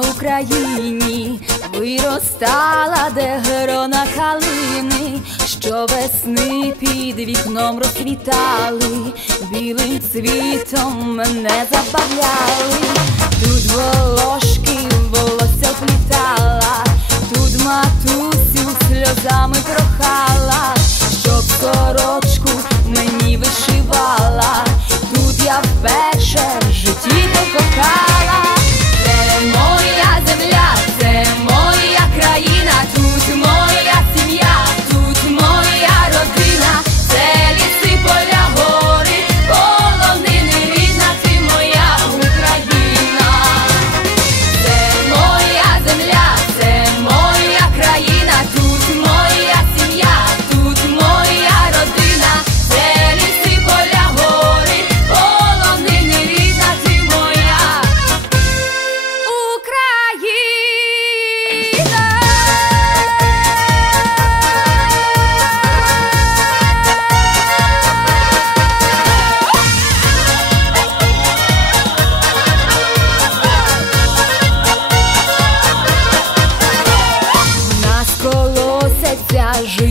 на Україні виростала, де грона калини, що весни під вікном розквітали, білим цвітом не забавляли, тут волош.